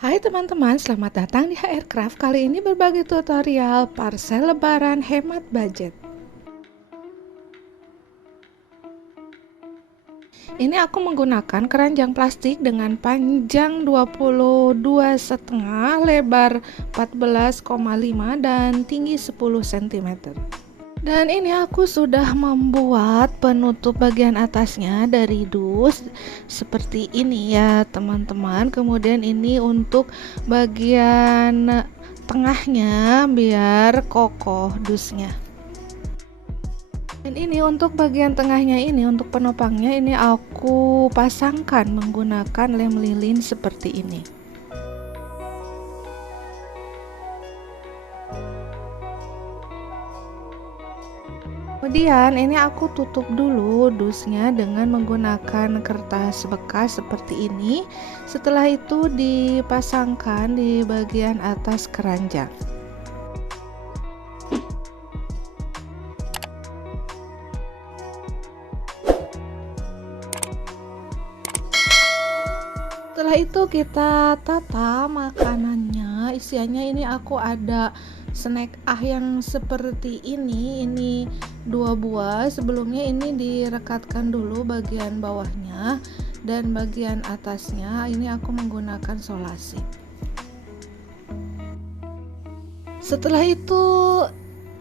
Hai teman-teman, selamat datang di HR Craft. Kali ini berbagi tutorial parsel lebaran hemat budget. Ini aku menggunakan keranjang plastik dengan panjang 22,5, lebar 14,5 dan tinggi 10 cm. Dan ini aku sudah membuat penutup bagian atasnya dari dus seperti ini ya teman-teman. Kemudian ini untuk bagian tengahnya biar kokoh dusnya. Dan ini untuk bagian tengahnya ini, untuk penopangnya ini aku pasangkan menggunakan lem lilin seperti ini. Kemudian ini aku tutup dulu dusnya dengan menggunakan kertas bekas seperti ini. Setelah itu dipasangkan di bagian atas keranjang. Setelah itu kita tata makanannya. Isiannya ini aku ada snack yang seperti ini 2 buah. Sebelumnya ini direkatkan dulu bagian bawahnya, dan bagian atasnya ini aku menggunakan solasi. Setelah itu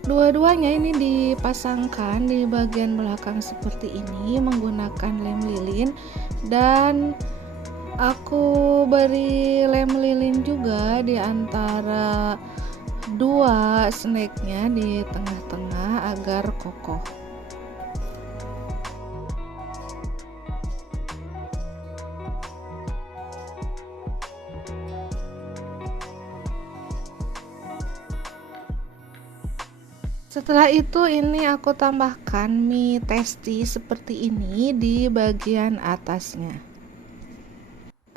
dua-duanya ini dipasangkan di bagian belakang seperti ini menggunakan lem lilin, dan aku beri lem lilin juga di antara dua snacknya di tengah-tengah agar kokoh. Setelah itu ini aku tambahkan mie tasty seperti ini di bagian atasnya.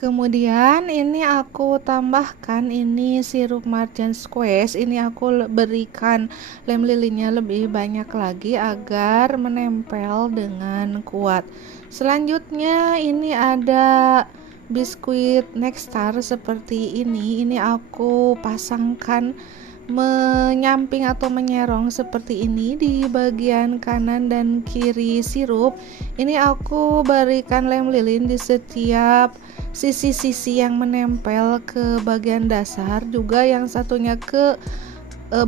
Kemudian ini aku tambahkan ini sirup marjan squash. Ini aku berikan lem lilinnya lebih banyak lagi agar menempel dengan kuat. Selanjutnya ini ada biskuit Nexstar seperti ini. Ini aku pasangkan menyamping atau menyerong seperti ini di bagian kanan dan kiri sirup. Ini aku berikan lem lilin di setiap sisi-sisi yang menempel ke bagian dasar, juga yang satunya ke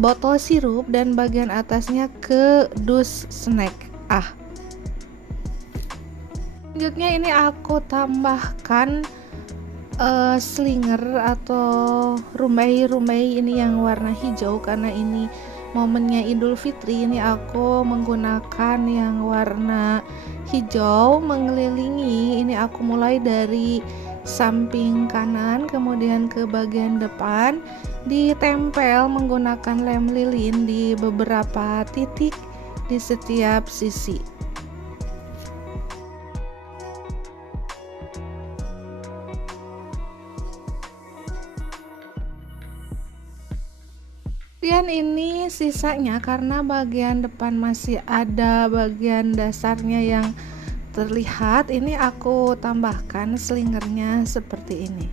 botol sirup, dan bagian atasnya ke dus snack. Selanjutnya ini aku tambahkan slinger atau rumbai-rumbai ini yang warna hijau, karena ini momennya Idul Fitri. Ini aku menggunakan yang warna hijau mengelilingi. Ini aku mulai dari samping kanan kemudian ke bagian depan, ditempel menggunakan lem lilin di beberapa titik di setiap sisi. Kemudian ini sisanya, karena bagian depan masih ada bagian dasarnya yang terlihat, ini aku tambahkan slingernya seperti ini.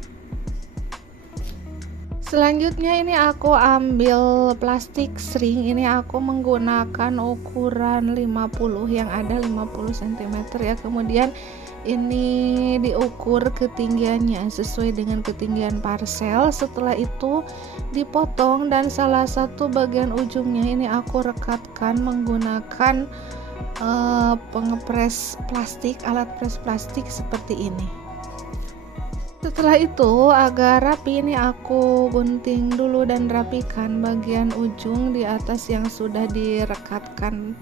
Selanjutnya ini aku ambil plastik sring. Ini aku menggunakan ukuran 50 yang ada 50 cm ya. Kemudian ini diukur ketinggiannya sesuai dengan ketinggian parsel. Setelah itu dipotong, dan salah satu bagian ujungnya ini aku rekatkan menggunakan pengepres plastik, alat pres plastik seperti ini. Setelah itu agar rapi, ini aku gunting dulu dan rapikan bagian ujung di atas yang sudah direkatkan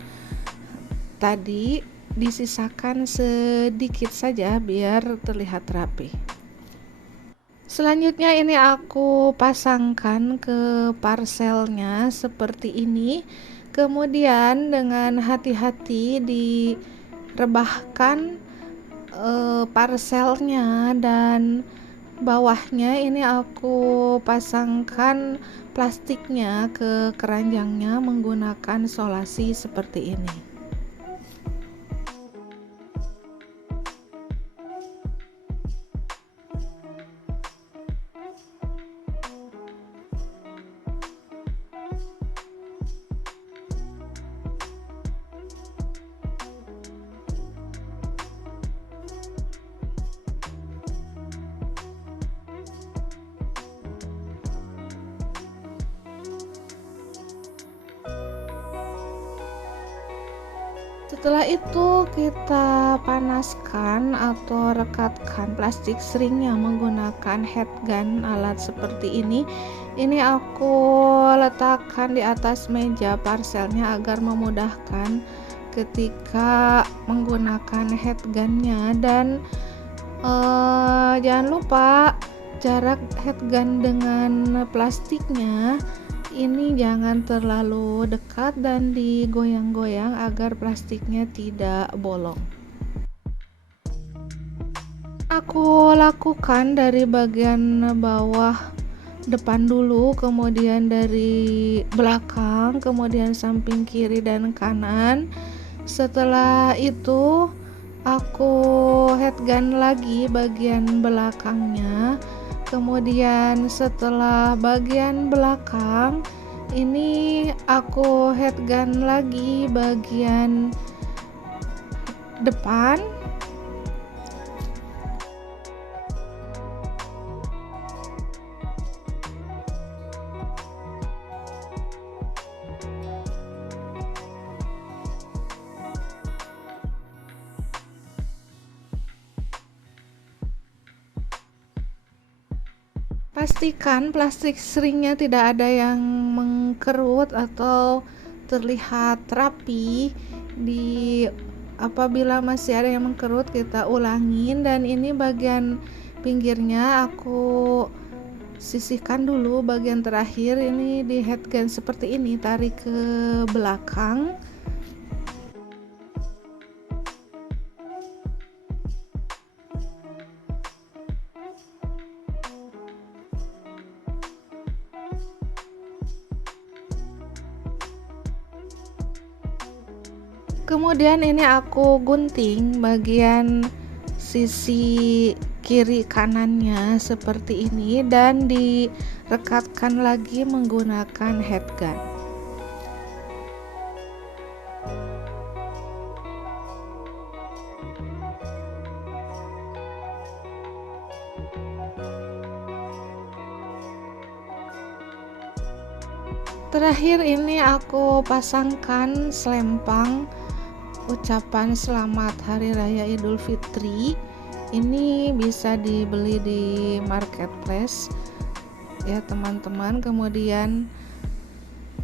tadi. Disisakan sedikit saja biar terlihat rapi. Selanjutnya ini aku pasangkan ke parselnya seperti ini. Kemudian dengan hati-hati direbahkan parselnya, dan bawahnya ini aku pasangkan plastiknya ke keranjangnya menggunakan solasi seperti ini. Setelah itu kita panaskan atau rekatkan plastik seringnya menggunakan heat gun alat seperti ini. Ini aku letakkan di atas meja parselnya agar memudahkan ketika menggunakan heat gunnya. Dan jangan lupa jarak heat gun dengan plastiknya ini jangan terlalu dekat dan digoyang-goyang agar plastiknya tidak bolong. Aku lakukan dari bagian bawah depan dulu, kemudian dari belakang, kemudian samping kiri dan kanan. Setelah itu aku heat gun lagi bagian belakangnya. Kemudian setelah bagian belakang ini aku heat gun lagi bagian depan. Pastikan plastik seringnya tidak ada yang mengkerut atau terlihat rapi. Apabila masih ada yang mengkerut, kita ulangin. Dan ini bagian pinggirnya aku sisihkan dulu. Bagian terakhir ini di heat gun seperti ini, tarik ke belakang. Kemudian ini aku gunting bagian sisi kiri kanannya seperti ini dan direkatkan lagi menggunakan heat gun. Terakhir ini aku pasangkan selempang ucapan selamat Hari Raya Idul Fitri. Ini bisa dibeli di marketplace ya teman-teman. Kemudian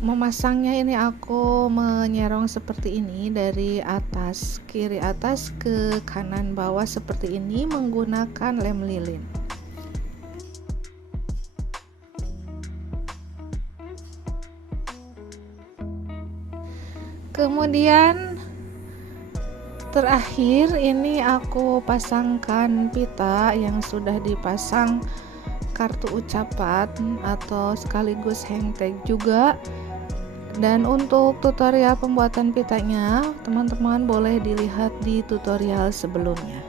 memasangnya ini aku menyerong seperti ini dari atas kiri atas ke kanan bawah seperti ini menggunakan lem lilin. Kemudian terakhir ini aku pasangkan pita yang sudah dipasang kartu ucapan atau sekaligus hang tag juga. Dan untuk tutorial pembuatan pitanya teman-teman boleh dilihat di tutorial sebelumnya.